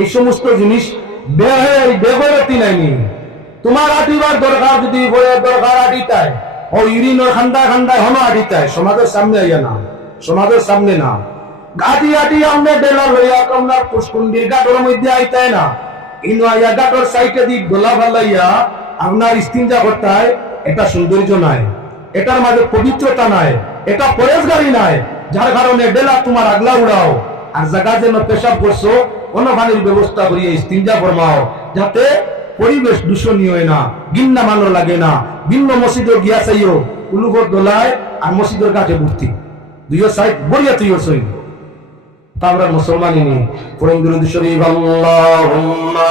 এই সমস্ত জিনিস বেগরতি নাইনি তোমার আটিবার দরকার যদি দরকার আটিতায় ও ইউরিনের খান্দা খান্দায় হনো আটিতায় সমাজের সামনে আইয়া না, সমাজের সামনে না। গাটি আটি আমনে ডেলা লইয়া কমলার পুষ্কুন্ডির গাটর মধ্যে আইতায় না। ইনো আইয়া গাটর সাইটে দিক দোলা ভালাইয়া আপনার ইস্তিনজা করতায়, এটা সৌন্দর্য নাই, এটার মাঝে পবিত্রতা নাই, এটা পরেশগারি নাই। যার কারণে বেলা তোমার আগলা উড়াও, আর জায়গা যেন পেশাব করছ অনপানির ব্যবস্থা করিয়া ইস্তিনজা ফরমাও। যাতে পরিবেশ দূষণীয় হয় না, গিন্না মানো লাগে না। ভিন্ন মসজিদে গিয়া চাইও উলুগর দোলায় আর মসজিদের কাছে ভর্তি। দুইও সাইড বড়িয়া তুইও সই আমরা মুসলমানই নি পুরম শরীফ, আল্লাহুম্মা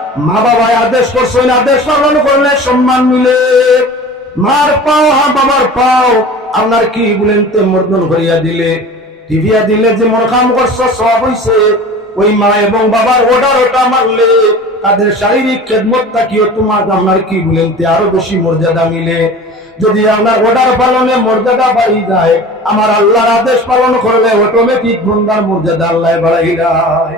মা বাবায় আদেশ করছেন, আদেশ পালন করলে সম্মান মিলে। মার পাও, হা বাবার পাও আপনার কি বলেন তো মর্দন করিয়া দিলে। টিভিয়া দিলে যে মন কাম করছ, সব হইছে। ওই মা এবং বাবার ওটার ওটা মারলে, তাদের শারীরিক খেদমত থাকিও তোমার আপনার কি বলেন আরও বেশি মর্যাদা মিলে। যদি আপনার অর্ডার পালনে মর্যাদা বাড়ি যায়, আমার আল্লাহর আদেশ পালন করলে অটোমেটিক বন্দার মর্যাদা আল্লাহ বাড়াই যায়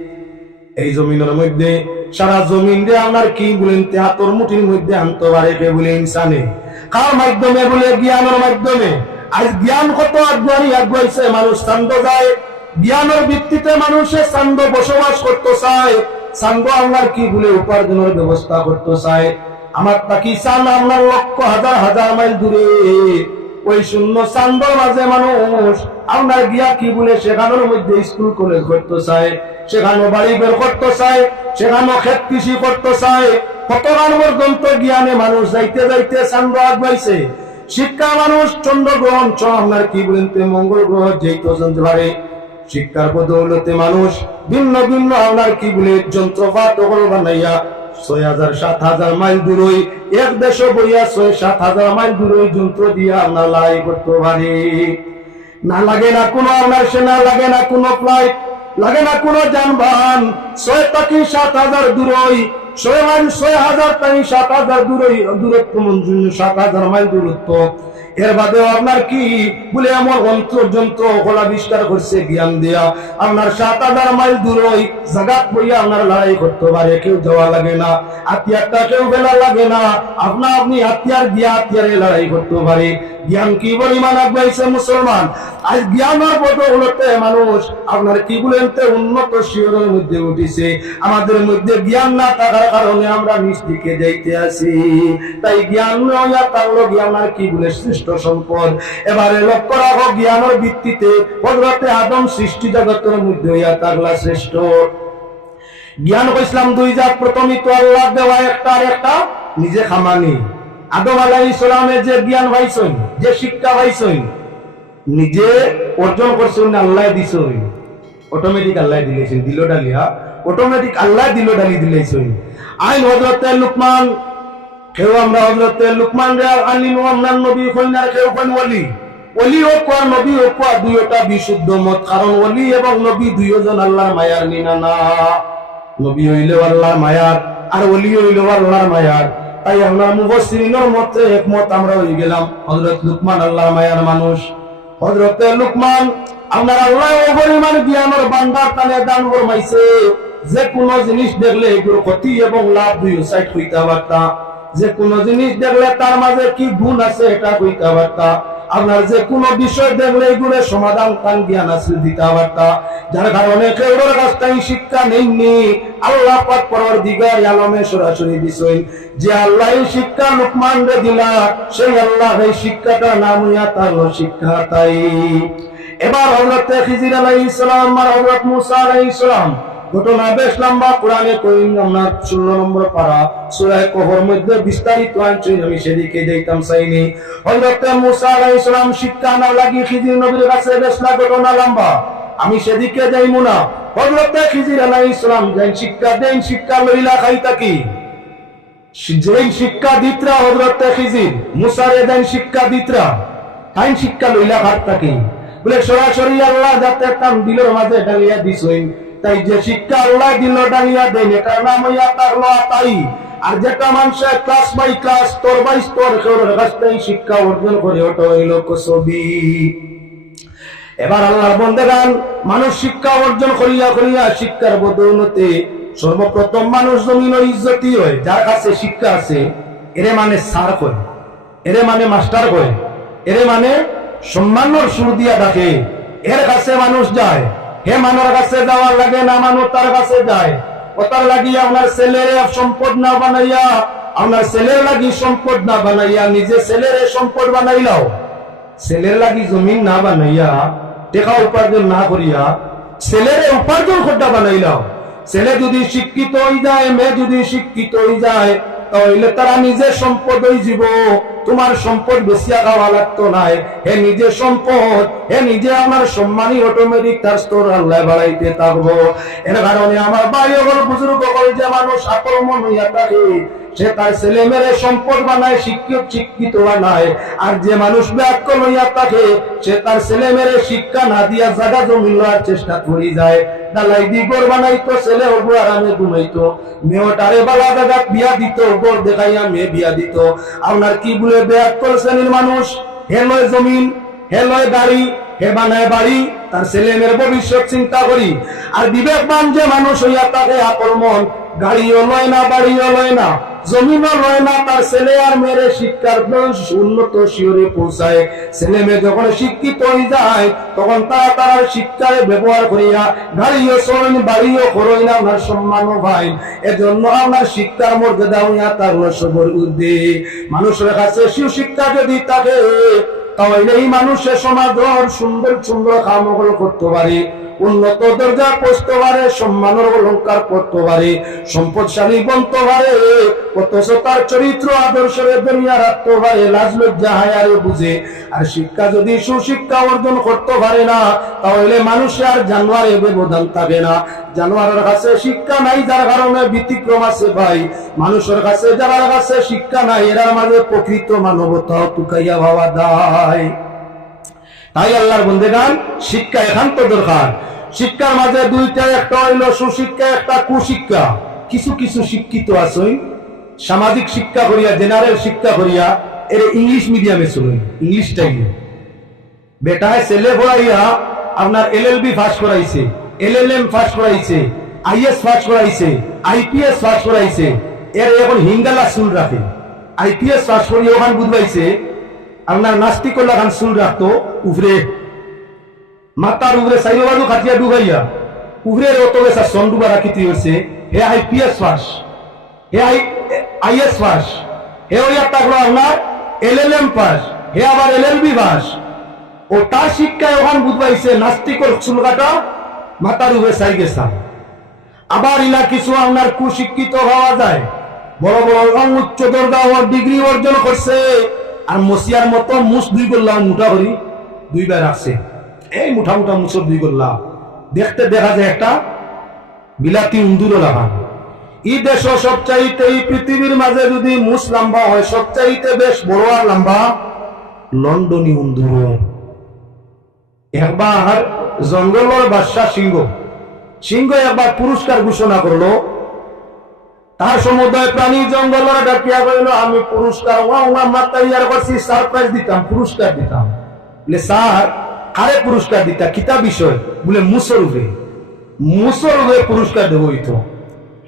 এই জমিনের মধ্যে, সারা জমিন দিয়ে আপনার কি বলেন তেহাতর মুঠির মধ্যে আনতে পারে কে বলে ইনসানে? কার মাধ্যমে বলে জ্ঞানের মাধ্যমে? আজ জ্ঞান কত আগ্রহী, আগ্রহিছে মানুষ, চান্দ যায়। জ্ঞানের ভিত্তিতে মানুষের চান্দ বসবাস করতে চায়। চান্দ আপনার কি বলে উপার্জনের ব্যবস্থা করতে চায়? আমার তাকি চান আপনার লক্ষ হাজার হাজার মাইল দূরে। ওই শূন্য চান্দর মাঝে মানুষ আপনার গিয়া কি বলে সেখানের মধ্যে স্কুল, কলেজ করতে চায় সেখানে বাড়ি বের করতে চায় সেখানে ক্ষেত কৃষি করতে চায় কতগান পর্যন্ত জ্ঞানে মানুষ যাইতে যাইতে চান্দ আগবাইছে। শিক্ষা মানুষ চন্দ্রগ্রহণ চ আপনার কি বলেন মঙ্গল গ্রহ জানতে পারে শিক্ষার বদৌলতে মানুষ ভিন্ন ভিন্ন আপনার কি বলে যন্ত্রপাত বানাইয়া ছয় হাজার, সাত হাজার মাইল দূরই, এক দেশ বইয়া ছয়, সাত হাজার মাইল দূরই যন্ত্র দিয়া আপনার লড়াই করতে পারে। না লাগে না কোনো আমার সেনা লাগে না কোনো ফ্লাইট, লাগে না কোনো যানবাহন। ছয় পাখি, সাত হাজার দূরই, ছয় মাইল ছয় হাজার তাই সাত হাজার দূরই, দূরত্ব মঞ্জুর, সাত হাজার মাইল দূরত্ব। এর বাদেও আপনার কি? বলে এমন অন্তর যন্ত্র আবিষ্কার করছে জ্ঞান দেয়া। আপনার সাত হাজার মাইল দূরই জাগাত বইয়া আপনার লড়াই করতে পারে, কেউ যাওয়া লাগে না। হাতিয়ারটা কেউ বেলা লাগে না। আপনা আপনি হাতিয়ার দিয়া হাতিয়ারে লড়াই করতে পারে। জ্ঞান কি পরিমাণ আগাইছে মুসলমান? আজ জ্ঞানের বদৌলতে মানুষ আপনার কি বলেন তে উন্নত শিওরের মধ্যে উঠিছে। আমাদের মধ্যে জ্ঞান না থাকার কারণে আমরা দিকে যাইতে আছি। তাই জ্ঞান নয়া তাহলে জ্ঞান আর কি বলে সম্পদ। এবারে লক্ষ্য রাখো, জ্ঞানের ভিত্তিতে ভদ্রতে আদম সৃষ্টি জগতের মধ্যে হইয়া শ্রেষ্ঠ জ্ঞান কইসলাম দুই জাত। প্রথমই তো আল্লাহ দেওয়া একটা আর একটা, নিজে খামানি। আদম আলাই ইসলামের যে জ্ঞান পাইছেন যে শিক্ষা পাইছেন নিজে অর্জন করছেন না, আল্লাহ দিছেন অটোমেটিক আল্লাহ দিলেছেন, দিল ডালিয়া। অটোমেটিক আল্লাহ দিল ডালি দিলেছেন। আইন হজরত লুকমান কেউ আমরা হজরতে লুকমান আনিম আপনার নবী কইনার কেউ কইন ওলি। ওলি হোক আর নবী হোক আর দুইটা বিশুদ্ধ মত, কারণ ওলি এবং নবী দুইজন আল্লাহর মায়ার মিনা না। নবী হইলেও আল্লাহর মায়ার, আর ওলি হইলেও আল্লাহর মায়ার। তাই আমরা মুবসিরিনের মতে একমত, আমরা হয়ে গেলাম হজরত লুকমান আল্লাহর মায়ার মানুষ। হজরতে লুকমান, আপনার আল্লাহ পরিমাণ জ্ঞানের বান্দার তানে দান ফরমাইছে, যে কোনো জিনিস দেখলে এগুলো ক্ষতি এবং লাভ দুই সাইড হইতে পারতা যে কোনো জিনিস দেখলে তার মাঝে কি গুণ আছে এটা কইতে পারতা। আপনার যে কোনো বিষয় দেখলে এগুলো সমাধান কান জ্ঞান আছে দিতে পারতা। যার কারণে কেউর কাছ থেকে শিক্ষা নেইনি আল্লাহ পাক পরর দিগার আলমে সরাসরি বিষয় যে আল্লাহ এই শিক্ষা লুকমান দিলা, সেই আল্লাহ এই শিক্ষাটা নাম হইয়া তার শিক্ষা তাই। এবার হজরত খিজির আলাইহিস সালাম আর হজরত মুসা আলাইহিস সালাম ঘটনা বেশ লম্বা, কোরআনে কইন আমরা ষোলো নম্বর পারা। সুরায় কহর মধ্যে বিস্তারিত আনছি আমি সেদিকে চাইনি হজরত মুসা আলাইহিস সালাম শিক্ষা না খিজির নবীর কাছে ঘটনা লম্বা। আমি সেদিকে যাইমু না। হজরত খিজির আলাইহিস সালাম যেন শিক্ষা দেন, শিক্ষা লইলা খাই থাকি যেই শিক্ষা দিতরা হজরত খিজির, মুসারে দেন শিক্ষা দিতরা, তাই শিক্ষা লইলা থাকি বলে সরাসরি আল্লাহ যাতে দিলের মাঝে ডালিয়া দিছই তাই যে শিক্ষা আল্লাহ দিল ডালিয়া দেন, এটার নাম হইয়া তার তাই। আর যেটা মানুষের ক্লাস বাই ক্লাস স্তর বাই স্তর কেউর শিক্ষা অর্জন করে ওটা হইল কসবি। এবার আল্লাহর বন্দেগান, মানুষ শিক্ষা অর্জন করিয়া করিয়া শিক্ষার বদৌলতে সর্বপ্রথম মানুষ জমিন ইজ্জতি হয়, যার কাছে শিক্ষা আছে, এরে মানে সার কয়, এরে মানে মাস্টার কয়, এরে মানে সম্মানর সুর দিয়া ডাকে, এর কাছে মানুষ যায়। হে মানর কাছে যাওয়ার লাগে, না মানুষ তার কাছে যায়। ওতার লাগি আপনার ছেলের সম্পদ না বানাইয়া, আপনার ছেলের লাগি সম্পদ না বানাইয়া, নিজে ছেলের সম্পদ বানাইলাও। ছেলের লাগি জমিন না বানাইয়া, টেকা উপার্জন না করিয়া, ছেলের উপার্জন খোদ্দা বানাইলাও। ছেলে যদি শিক্ষিত হয়ে যায়, মেয়ে যদি শিক্ষিত হয়ে যায় তাহলে তারা নিজের সম্পদ ওই জীব তোমার সম্পদ বেশি খাওয়া লাগতো নাই। হে নিজে সম্পদ, হে নিজে আমার সম্মানী অটোমেটিক তার স্তর আল্লাহ বাড়াইতে থাকব। এর কারণে আমার বাইরে বুজুর্গ বলে যে মানুষ আক্রমণ হইয়া থাকে। সে তার ছেলে মেরে সম্পদ বানায় শিক্ষিত শিক্ষিত বানায়, আর যে মানুষ ব্যাক্য লইয়া থাকে, সে তার ছেলে মেরে শিক্ষা না দিয়া জায়গা জমি লওয়ার চেষ্টা করি যায়। বিয়া দিত দেখাইয়া মেয়ে বিয়া দিত। আপনার কি বলে মানুষ? হে লয় জমিন, হে লয় গাড়ি হে বানায় বাড়ি, তার ছেলে মেয়ের ভবিষ্যৎ চিন্তা করি। আর বিবেকবান যে মানুষ হইয়া তাকে আক্রমণ গাড়িও লয় না, বাড়িও লয় না, জমিনও লয় না, তার ছেলে আর মেয়ের শিক্ষার উন্নত শিওরে পৌঁছায়। ছেলে মেয়ে যখন শিক্ষিত হয়ে যায়, তখন তারা তার শিক্ষায় ব্যবহার করিয়া গাড়িও চলেন, বাড়িও করই না ওনার সম্মানও ভাই। এজন্য আমার শিক্ষার মর্যাদা হইয়া তার সবর উদ্দে মানুষের কাছে সুশিক্ষা যদি থাকে তাহলে এই মানুষের সমাজ সুন্দর সুন্দর কামগুল করতে পারে। উন্নত দরজা পৌঁছতে পারে, সম্মানের অলঙ্কার করতে পারে, সম্পদশালী বনতে পারে, অথচ তার চরিত্র আদর্শরে দুনিয়া রাখতে পারে লাজ লজ্জা হায়ারে বুঝে। আর শিক্ষা যদি সুশিক্ষা অর্জন করতে পারে না, তাহলে মানুষের আর জানোয়ারে ব্যবধান থাকে না। জানোয়ারের কাছে শিক্ষা নাই, যার কারণে ব্যতিক্রম আছে ভাই। মানুষের কাছে, যারা কাছে শিক্ষা নাই, এরার মাঝে প্রকৃত মানবতা টুকাইয়া ভাবা দায় তাই আল্লাহর বন্দেগান, শিক্ষা একান্ত দরকার। শিক্ষার মাঝে দুইটা, একটা হইল সুশিক্ষা, একটা কুশিক্ষা। কিছু কিছু শিক্ষিত আছে সামাজিক শিক্ষা করিয়া, জেনারেল শিক্ষা করিয়া, এর ইংলিশ মিডিয়ামে চলুন, ইংলিশটাই বেটায় ছেলে পড়াইয়া আপনার এল এল বি ফার্স্ট করাইছে এল এল এম ফার্স্ট করাইছে, আইএস ফার্স্ট করাইছে, আইপিএস ফার্স্ট করাইছে, এর এখন হিঙ্গালা চুল রাখে। আইপিএস ফার্স্ট করিয়া ওখান বুঝবাইছে আপনার নাস্তিক লাগান চুল রাখতো উভরে মাতার উভরে চাইরো বাজু খাটিয়া ডুবাইয়া। উভরে অত বেসা সন ডুবা রাখিতে হয়েছে হে আইপিএস পাস হে আই আইএস পাস হে ওইয়া থাকল আপনার এল এল এম পাস হে আবার এল এল বি পাস ও তার শিক্ষায় ওখান বুঝবাইছে নাস্তিকর চুল কাটা মাতার উভরে চাই গেছা। আবার ইলা কিছু আপনার কুশিক্ষিত হওয়া যায়। বড় বড় উচ্চ দর্গা ডিগ্রি অর্জন করছে আর মসিয়ার মতো মুস দুই করলাম মুঠা করি দুইবার আছে। এই মুঠা মুঠা দুই করলাম দেখতে দেখা যায় একটা বিলাতি উন্দুরও লাগান। ই দেশ সবচাইতে এই পৃথিবীর মাঝে যদি মুস লম্বা হয়, সবচাইতে বেশ বড় আর লম্বা লন্ডনী উন্দুর। একবার জঙ্গলের বাদশাহ সিংহ সিংহ একবার পুরস্কার ঘোষণা করল। তার সমুদায় প্রাণী জঙ্গলের ডাকিয়া কইল, আমি পুরস্কার ওয়া ওয়া মাত্রা ইয়ার সারপ্রাইজ দিতাম, পুরস্কার দিতাম। স্যার কারে পুরস্কার দিতা, কিতা বিষয়? বলে মুসর উপরে মুসর উপরে পুরস্কার দেব হইতো।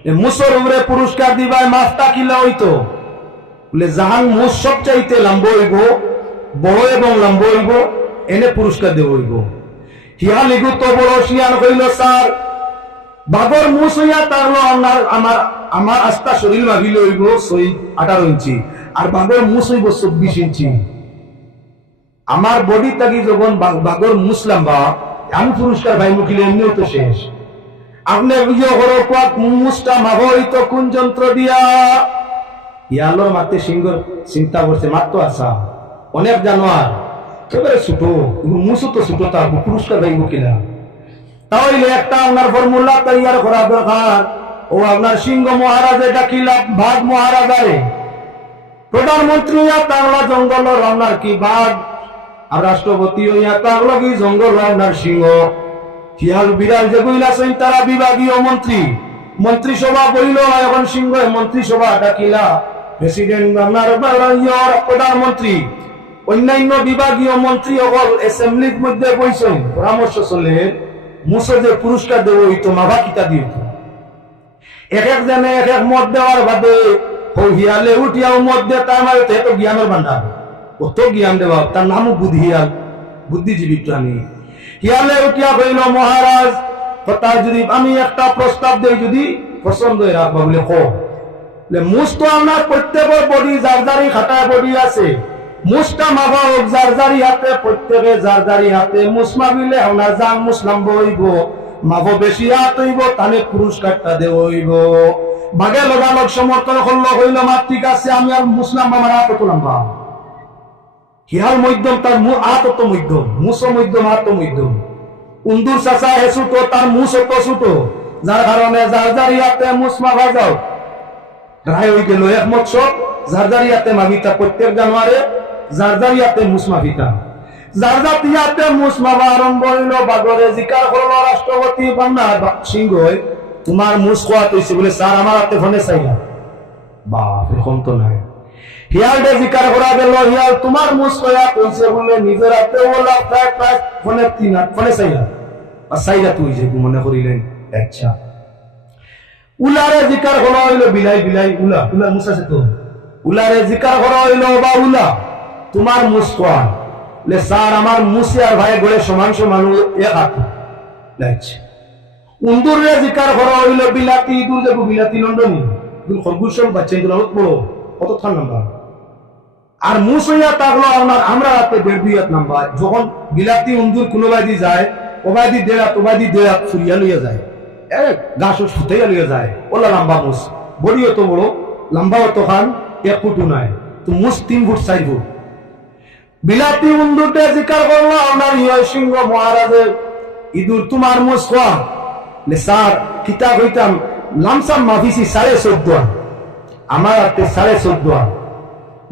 এ মুসর উপরে পুরস্কার দিবাই মাফতা কিলা হইতো। বলে জাহান মুস সব চাইতে লম্ব হইব, বড় এবং লম্ব হইব, এনে পুরস্কার দেব হইব। হিয়া লিগু তো বড় শিয়ান কইল, স্যার বাবর মুস হইয়া তাহলে আমার আমার আমার আস্থা শরীর ভাবিল হইব সই আঠারো ইঞ্চি, আর বাবর মুস হইব চব্বিশ ইঞ্চি। আমার বডি থাকি যখন বাগর মুসলাম বা, আমি পুরস্কার ভাই মুখিলে এমনিও তো শেষ। কোন যন্ত্র দিয়া? মাতে চিন্তা ভাই মুখিলা একটা আপনার ও আপনার সিংহ মহারাজে ডাকিলা ভাগ মহারাজারে। প্রধানমন্ত্রী জঙ্গল আপনার কি বাঘ আর রাষ্ট্রপতি জঙ্গল আপনার সিংহ। শিয়াল বিড়াল যে বইলা আছেন তারা বিভাগীয় মন্ত্রী। মন্ত্রিসভা বইল এখন সিংহ মন্ত্রিসভা ডাকিলা। প্রেসিডেন্ট প্রধানমন্ত্রী। অন্যান্য বিভাগীয় মন্ত্রী অকল অ্যাসেম্বলির মধ্যে বইছেন। পরামর্শ চলে মুসে যে পুরস্কার দেব হইতো মাভা কিতা দিত এক এক জনে এক এক মত দেওয়ার বাদে হিয়ালে উঠিয়াও মত দিয়ে তার মানে জ্ঞানের ভান্ডার কত জ্ঞান দেওয়া তার নামও বুদ্ধিয়াল বুদ্ধিজীবী প্রাণী। হিয়ালে উঠিয়া কইল, মহারাজ, কথা যদি আমি একটা প্রস্তাব দেই, যদি পছন্দ রাখবা বলে কো মুস তো প্রত্যেকের বডি খাটায় বডি আছে। মুসটা মাবা হোক হাতে প্রত্যেকে যার হাতে। মুস মাবিলে যাম মুসলাম বইব মাভ বেশি হাত হইব তাহলে পুরস্কারটা দেব হইব। বাগে লগালগ সমর্থন করল হইল মা ঠিক আছে, আমি আর মুসলাম আমার হাত তুলাম হিয়াল মধ্যম, তার মু হাত তো মধ্যম, মুস মধ্যম হাত মধ্যম। উন্দুর চাচা হেসু তো তার মুস তো ছুটো। যার কারণে যার যারি হাতে মুস মাভা যাও রায় হয়ে গেল একমত সব জারজারিয়াতে মাভিতা প্রত্যেক জানুয়ারে জারজারিয়াতে মুসমাভিতা জারজাতিয়াতে মুসমাভা আরম্ভ হইল বাগরে জিকার করল রাষ্ট্রপতি বান্না সিংহ তোমার মুস খোয়া তৈছে বলে স্যার আমার হাতে ফোনে চাইলা বাপ এরকম তো নাই। হিয়াল ডে জিকার করা গেল, হিয়াল তোমার মুস কয়া কইছে বলে নিজের হাতে ওলা প্রায় প্রায়, ফোনে তিন ফোনে চাইলা আর তুই যে মনে করিলেন আচ্ছা উলারে জিকার করা বিলাই বিলাই, উলা উলা তো? উলারে জিকার করা বা উলা? তোমার মুসকান লে স্যার আমার মুসে আর ভাই গড়ে সমান সমান এক হাত। লাগছে উন্দুরে জিকার করা হইল, বিলাতি ইঁদুর বিলাতি লন্ডনী খরগোশ বাচ্চা ইঁদুর বড় কত থান নাম্বার আর মুস হইয়া থাকল আপনার আমরা হাতে দেড় দুই হাত যখন বিলাতি উন্দুর কোনো বাইদি যায় ওবাইদি দেড় হাত ওবাইদি দেড় ফুরিয়া লইয়া যায়। এ গাছ ফুটাইয়া লইয়া যায়। ওলা লম্বা মুস বড়িও তো বড়, লম্বাও তো খান, এক ফুটু নাই। তো মুস তিন ফুট, চার ফুট। বিলাতি উন্দুরটা জিকার করল আপনার ইয় সিংহ মহারাজের ইঁদুর, তোমার মুস খোয়া স্যার, কিতাব হইতাম, লামসাম মাফিসি সাড়ে চোদ্দ আমার হাতে সাড়ে চোদ্দ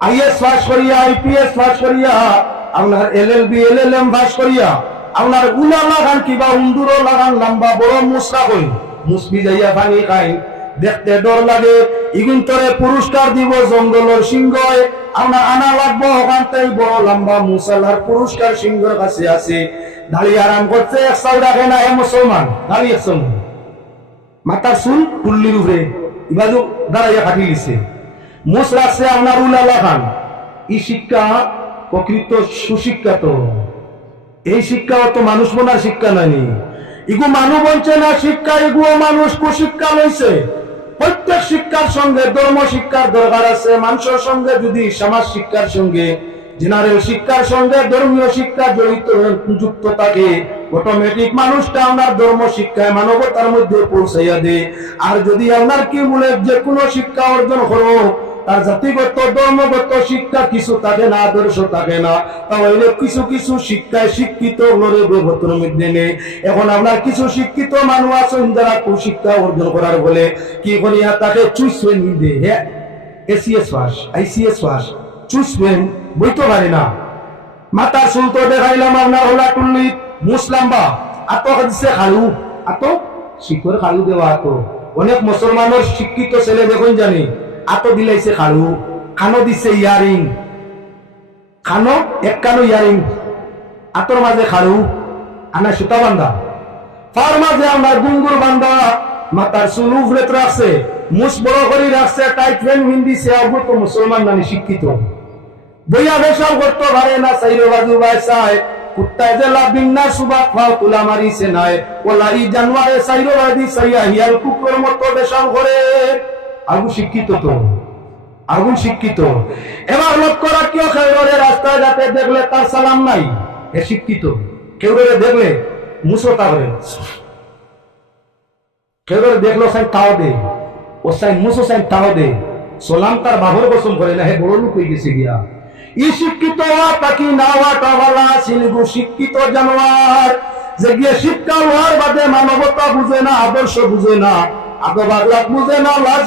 আইএস পাস করিয়া, আইপিএস পাস করিয়া, আপনার L L B L L M pass করিয়া, আপনার উলা লাগান কিবা উন্দুর লাগান লম্বা, বড় মুসরা কই মুসবি যাইয়া পানি খাই। দেখতে ডর লাগে। ইগুন তরে পুরস্কার দিব জঙ্গলের সিংহ আমরা আনা লাগবো ওখান বড় লম্বা মুসালার পুরস্কার সিংহর কাছে আছে। দাঁড়িয়ে আরাম করছে, এক সাল রাখে না এ মুসলমান। দাঁড়িয়ে মাথার চুল। কুল্লির উপরে। ইবাজু দাঁড়াইয়া খাটি লিছে মুস রাখছে আপনার উলালা খান। ই শিক্ষা প্রকৃত সুশিক্ষা তো। এই শিক্ষা তো মানুষ বোনার শিক্ষা নানি ইগু মানুষ বলছে না শিক্ষা ইগুও মানুষ কুশিক্ষা লইছে। প্রত্যেক শিক্ষার সঙ্গে ধর্ম শিক্ষার দরকার আছে। মানুষের সঙ্গে যদি সমাজ শিক্ষার সঙ্গে, জেনারেল শিক্ষার সঙ্গে, ধর্মীয় শিক্ষা জড়িত যুক্ত থাকে অটোমেটিক মানুষটা আপনার ধর্ম শিক্ষায় মানবতার মধ্যে পৌঁছাইয়া দেয়। আর যদি আপনার কি বলে যে কোনো শিক্ষা অর্জন করো তার জাতিগত, ধর্মগত শিক্ষা কিছু থাকে না, আদর্শ থাকে না। তাহলে কিছু কিছু শিক্ষায় শিক্ষিত নেই। এখন আপনার কিছু শিক্ষিত মানুষ আছেন যারা কুশিক্ষা অর্জন করার বলে। কি করিয়া তাকে চুইসবেন নিন্দে হ্যাঁ? এসিএস পাস আইসিএস পাস চুইসবেন বইতে পারে না। মাতার চুল তো দেখাইলাম আপনার হলা টুল্লি মুসলাম্বা আত দিছে খালু, আতো শিখর খালু দেওয়া আতো। অনেক মুসলমানের শিক্ষিত ছেলে দেখুন জানি। আতো দিলাইছে খালু খানো দিছে ইয়ারিং খানো এক কানো ইয়ারিং আতর মাঝে খালু আনা সুতা বান্ধা। ফার মাঝে আমার গুঙ্গুর বান্ধা মাতার চুল উফরে রাখছে মুস বড় করে রাখছে টাইট প্যান্ট হিন্দিছে আবু তো মুসলমান নানি শিক্ষিত। বইয়া বেশাল করতে পারে না সাইরো বাজু বাইসায় কুত্তা জেলা বিন্না সুবা খাও তুলা মারিছে নাই। ওলা জানুয়ারে সাইরো বাদি সাইয়া হিয়াল কুকুর মতো বেশাল করে আগুন শিক্ষিত তো। আগুন শিক্ষিত। এবার লক্ষ্য রাখিও খেউরে রাস্তায় যাতে দেখলে তার সালাম নাই, এ শিক্ষিত। কেউরে দেখলে মুসোতা করে কেউরে দেখল সাই তাও দে, ও সাই মুসো সাই তাও দে। সোলাম তার বাবর কসম করে না, হে বড় লোক হয়ে গেছে গিয়া। ই শিক্ষিত পাখি না হওয়া, টাওয়ালা সিলগু শিক্ষিত জানোয়ার। যে গিয়ে শিক্ষা হওয়ার বাদে মানবতা বুঝে না, আদর্শ বুঝে না বুঝে না লাজ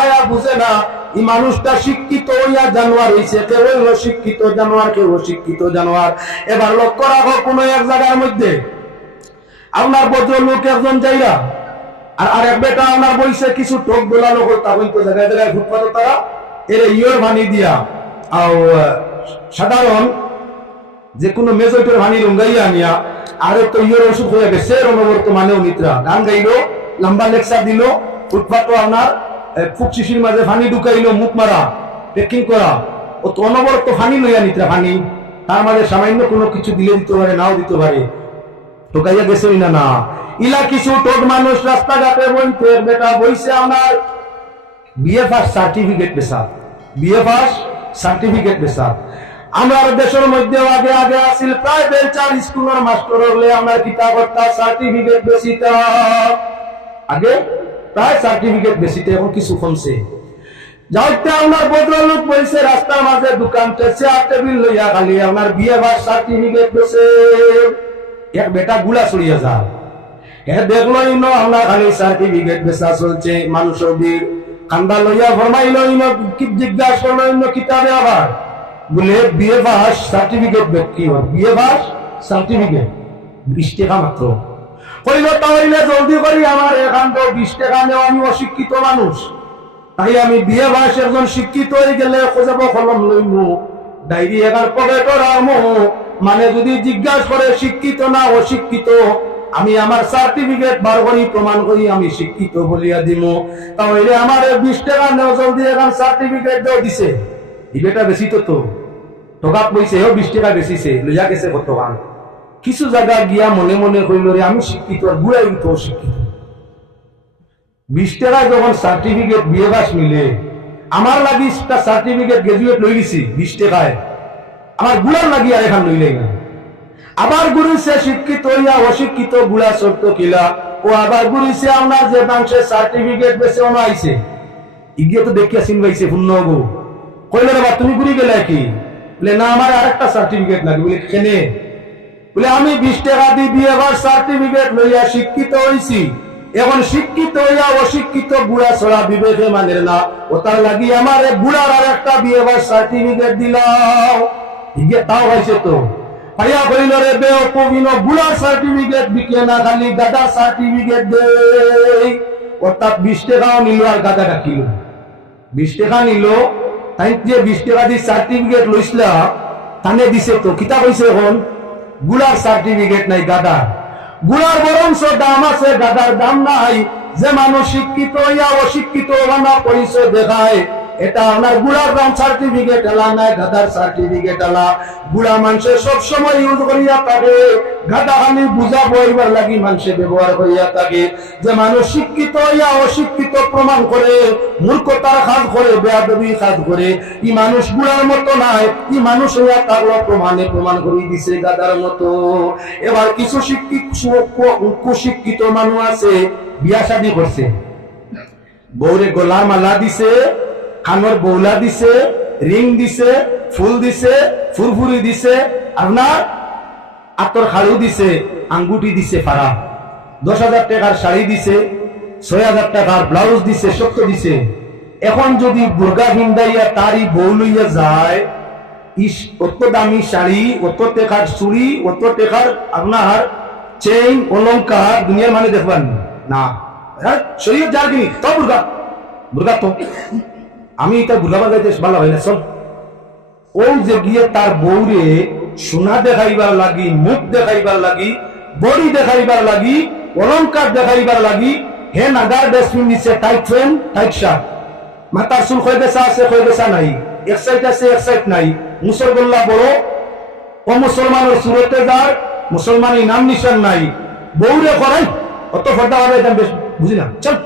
হায়া বুঝে না। মানুষটা শিক্ষিত জানোয়ার হইছে কেউ জানোয়ার কোনো এক জায়গার মধ্যে। আপনার বদ্র লোক একজন যাইরা আর আরেক বেটা আপনার বইছে কিছু টোক গোলা লোক তা বলতো জায়গায় জায়গায় তারা। এর ইয়র ভানি দিয়া আহ, সাধারণ যে কোনো মেজরিটির ভানি রঙ্গাইয়া আনিয়া আর তো ইয়ের অসুখ হয়ে গেছে রণবর্তমানে নিত্রা গান গাইলো। লম্বা লেকচার দিল, ফুটপাত আপনার ফুক শিশির মাঝে ফানি ঢুকাইলো, মুখ মারা পেকিং করা। ও তো অনবরত ফানি লইয়া নিত্রা ফানি তার মাঝে সামান্য কোনো কিছু দিলে দিতে পারে, নাও দিতে পারে। টোকাইয়া গেছে না না ইলা কিছু টোট মানুষ রাস্তাঘাটে বইতে, বেটা, বইছে আমার। বিএ পাস সার্টিফিকেট বেসা বিএ পাস সার্টিফিকেট বেসা আমার দেশের মধ্যে আগে আগে আসিল প্রায় বেলচার স্কুলের মাস্টার হলে আমার কিতাবটা সার্টিফিকেট বেশিটা আগে প্রায় সার্টিফিকেট বেশিতে এখন কিছু কমছে। যাইতে আমার ভদ্রলোক বলছে, রাস্তার মাঝে দোকান চেয়ার টেবিল লইয়া খালি আমার বিয়ে বাস সার্টিফিকেট বেছে এক বেটা গুলা ছড়িয়ে যা। হে দেখল ইনো, আমরা খালি সার্টিফিকেট বেচা চলছে, মানুষের ভিড়। কান্দা লইয়া ফরমাইল, ইনো জিজ্ঞাসা করল, ইনো কিতাবে আবার? বলে, বিয়ে পাস সার্টিফিকেট হয় বিয়ে পাস সার্টিফিকেট বিশ টাকা মাত্র। কইল তাহলে জলদি করি, আমার এখান তো বিশ টাকা নেওয়া আমি অশিক্ষিত মানুষ। তাই আমি বিয়ে বাস একজন শিক্ষিত হয়ে গেলে খোঁজাবো কলম লইমু, ডায়েরি এবার পকেটে রামু মানে যদি জিজ্ঞাসা করে শিক্ষিত না অশিক্ষিত, আমি আমার সার্টিফিকেট বার করি, প্রমাণ করি আমি শিক্ষিত বলিয়া দিমু। তাহলে আমার বিশ টাকা নেওয়া জলদি এখন সার্টিফিকেট দেও দিছে। ইবেটা বেশি তো তো। টকা পয়সা হেও বিশ টাকা বেশিছে লইয়া গেছে কত কিছু জায়গা গিয়া মনে মনে কইল রে, আমি শিক্ষিত, আর বুড়াই তো অশিক্ষিত। বিশ টাকা যখন সার্টিফিকেট বিয়ে বাস মিলে, আমার লাগি তার সার্টিফিকেট গ্রাজুয়েট লই গেছি বিশ টাকায় আমারগুলার লাগি আর এখান লইলে না আবার গুরুছে শিক্ষিত হইয়া অশিক্ষিতগুলা সত্য কিলা। ও আবার গুরুছে আপনার যে মাংসে সার্টিফিকেট বেছে অন আইছে ইগিয়ে তো দেখিয়া চিনবাইছে পূর্ণ গো কইলে রে বা তুমি ঘুরি গেলে কি? বলে, না, আমার আরেকটা সার্টিফিকেট লাগে বলে, কেনে? বলে, আমি বিশ টাকা দিয়ে বিয়ে বার সার্টিফিকেট লইয়া শিক্ষিত হইছি। এখন শিক্ষিত হইয়া অশিক্ষিত বুড়া ছড়া বিবেকে মানে না। ও তার লাগি আমার বুড়ার আর একটা বিয়ে বার সার্টিফিকেট দিলাম তাও হয়েছে তো। ভাইয়া কইল রে বে অপবিন বুড়ার সার্টিফিকেট বিকে না, খালি গাদা সার্টিফিকেট দে। অর্থাৎ বিশ টাকাও নিল আর গাদাটা কিলো বিশ টাকা নিল, তাই যে বিশ টাকা দিয়ে সার্টিফিকেট লইছিলা তানে দিছে তো। কিতা কইছে এখন? গুলার সার্টিফিকেট নাই দাদারগুলার বরংশ দাম আছে দাদার দাম নাই। যে মানুষ শিক্ষিত হইয়া অশিক্ষিত পরিচয় দেখায়। এটা গুড়ার দাম সার্টিফিকেট আলা নাই গাদার সার্টিফিকেট আলা গুড়া সবসময় ইউজ করিয়া থাকে। বুঝা লাগি ব্যবহার করিয়া থাকে। যে মানুষ শিক্ষিত অশিক্ষিত প্রমাণ করে, মূর্খতার কাজ করে, বেয়াদবি কাজ করে। ই মানুষ গুড়ার মতো নাই, ই মানুষ হইয়া থাকল প্রমাণে প্রমাণ করে দিছে গাদার মতো। এবার কিছু শিক্ষিত, কুশিক্ষিত মানুষ আছে, বিয়া শাদী করছে। বৌরে গোলার মালা দিছে কানর বৌলা দিছে, রিং দিছে, ফুল দিছে, ফুরফুরি দিছে, আপনার আতর খাড়ু দিছে আঙ্গুটি দিছে ফারা দশ হাজার টাকার শাড়ি দিছে, ছয় হাজার টাকার ব্লাউজ দিছে, সত্য দিছে। এখন যদি বুর্গা হিন্দাইয়া তারই বউ লইয়া যায়, ইস, অত দামি শাড়ি, অত টেকার চুড়ি, অত টেকার আপনার চেইন অলঙ্কার দুনিয়ার মানে দেখবেন না। হ্যাঁ শরীর যার কিনি তো বুর্গা বুর্গা তো। আমি এটা বাজাইতে ভালো হয় না চল ও যে গিয়ে তার বউরে সোনা দেখাইবার লাগি, মুখ দেখাইবার লাগি, বডি দেখাইবার লাগি, অলংকার দেখাইবার লাগি, হে নাগার ডেসমিন নিচে টাইট ট্রেন টাইট শার্ট মাতার চুল কয় বেচা আছে কয় বেচা নাই। এক সাইড আছে, এক সাইড নাই। মুসলগোল্লা বড় ও মুসলমানের সুরতে যার, মুসলমানের নাম নিশান নাই। বউরে করাই, অত ফটা হবে বুঝি না। চল,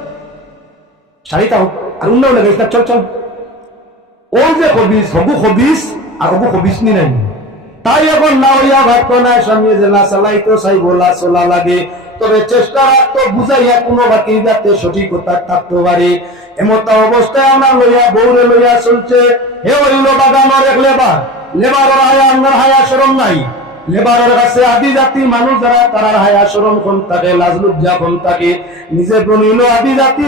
শাড়িটা হোক, আর অন্য লাগাইছ না চল চল। ও যে হবিস হবু হবিস আর হবু হবিস নি নাই তাই এখন না স্বামী জেলা চালাই তো বলা চলা লাগে। তবে চেষ্টা রাখতো, বুঝাইয়া কোনো বাকি যাতে থাকতে পারে। এমত অবস্থায় লইয়া বৌরে লইয়া চলছে। হে হইল এক লেবার। লেবারের হায়া আন্নার হায়া সরম নাই। লেবারের কাছে আদি জাতি মানুষ যারা, তারার হায়া সরম থাকে থাকে। নিজে বনিল আদি জাতি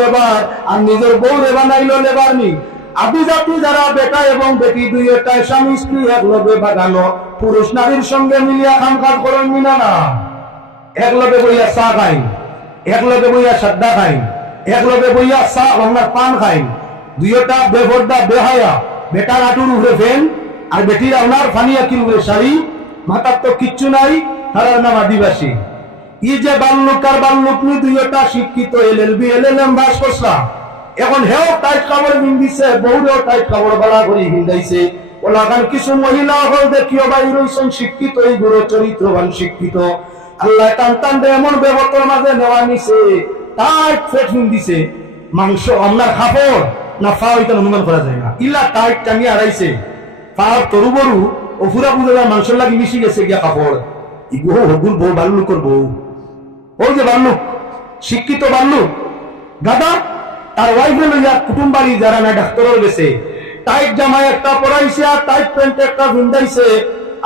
লেবার। আর নিজের বউরে বানাইলো লেবার নি আদিজাতি যারা বেটা এবং বেটি দুই একটা স্বামী, স্ত্রী এক লগে বাগানো পুরুষ নারীর সঙ্গে মিলিয়া খাম কাজ করেন মিনা না। এক লগে বইয়া চা খাই, এক লগে বইয়া সাদ্দা খাই, এক লগে বইয়া চা আপনার পান খাই। দুইটা বেভর্দা বেহায়া, বেটার আটুর উপরে ফেন, আর বেটির আপনার ফানিয়া কি উপরে শাড়ি মাথার তো কিচ্ছু নাই তার নাম আদিবাসী। ই যে বাল্লুক আর বাল্লুক নি দুইটা শিক্ষিত এল L B, L L M বাস করছিলাম এখন হেও টাইট কাপড় পিন্ধিছে বহুরেও টাইট কাপড় বালা করে পিন্ধাইছে। ওলাকান কিছু মহিলা হল দেখিও বাই রইছেন শিক্ষিত, এই গুরু চরিত্রবান শিক্ষিত। আল্লাহ টান টান এমন ব্যবতার মাঝে নেওয়া নিছে, টাইট ফেট পিন্ধিছে। মাংস আপনার কাপড় না ফা ওইটা অনুমান করা যায় না। ইল্লা টাইট টানি আড়াইছে পাহাড় তরু বড়ু ও ফুরা পুজো মাংসের লাগি মিশি গেছে গিয়া কাপড় ইগো হগুল বউ বাল্লুকর বউ ওই যে বাল্লুক, শিক্ষিত বাল্লুক। দাদা তার ওয়াইফে লইয়া কুটুম বাড়ি যারা না ডাক্তারের গেছে। টাইট জামা একটা পরাইছে আর টাইট প্যান্ট একটা ভিন্দাইছে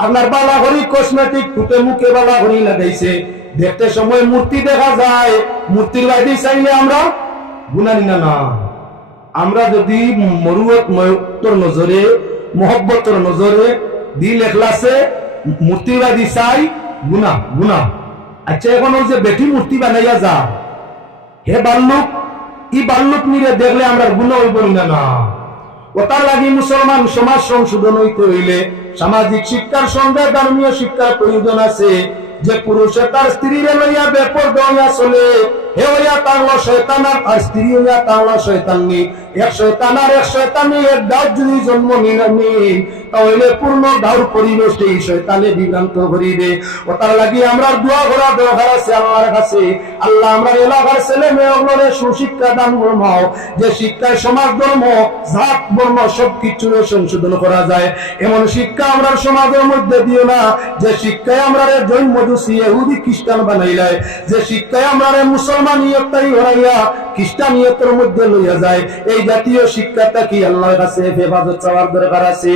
আপনার বালা ঘড়ি কসমেটিক টুটে মুখে বালা ঘড়ি লাগাইছে। দেখতে সময় মূর্তি দেখা যায়। মূর্তির বাইরে চাইলে আমরা গুনানি না না। আমরা যদি মরুয়ত ময়ত্তর নজরে, মোহব্বতর নজরে দিল এখলাসে মূর্তিবাদী চাই গুনা গুনা আচ্ছা এখন যে বেটি মূর্তি বানাইয়া যা। হে বাল্লুক ই বাল্লুক মিলে দেখলে আমরা গুণ হইব না না। ও তার লাগি মুসলমান সমাজ সংশোধন হইতে হইলে সামাজিক শিক্ষার সঙ্গে ধর্মীয় শিক্ষার প্রয়োজন আছে। যে পুরুষে তার স্ত্রীরে লইয়া বেপর দইয়া চলে হে হইয়া তাহল শয়তানার, আর স্ত্রী হইয়া তাহল শয়তানি এক শয়তানার, এক শয়তানি এক দাও যদি জন্ম নিলামি তাহলে পূর্ণ দাউর পরিবেশ এই শয়তানে বিভ্রান্ত করিবে। ও তার লাগি আমরা দোয়া করা দরকার আছে কাছে। আল্লাহ আমরা এলাকার ছেলে সুশিক্ষা, দান যে শিক্ষায় সমাজ, ধর্ম, জাত, বর্ণ সংশোধন করা যায়। এমন শিক্ষা আমরা সমাজের মধ্যে দিও না। যে শিক্ষায় আমরা জৈন মজুসি এহুদি খ্রিস্টান বানাইলাই। যে শিক্ষায় আমরা মুসলমানিয়তাই হরাইয়া খ্রিস্টানিয়তের মধ্যে লইয়া যায়। এই জাতীয় শিক্ষাটা কি আল্লাহর কাছে হেফাজত চাওয়ার দরকার আছে?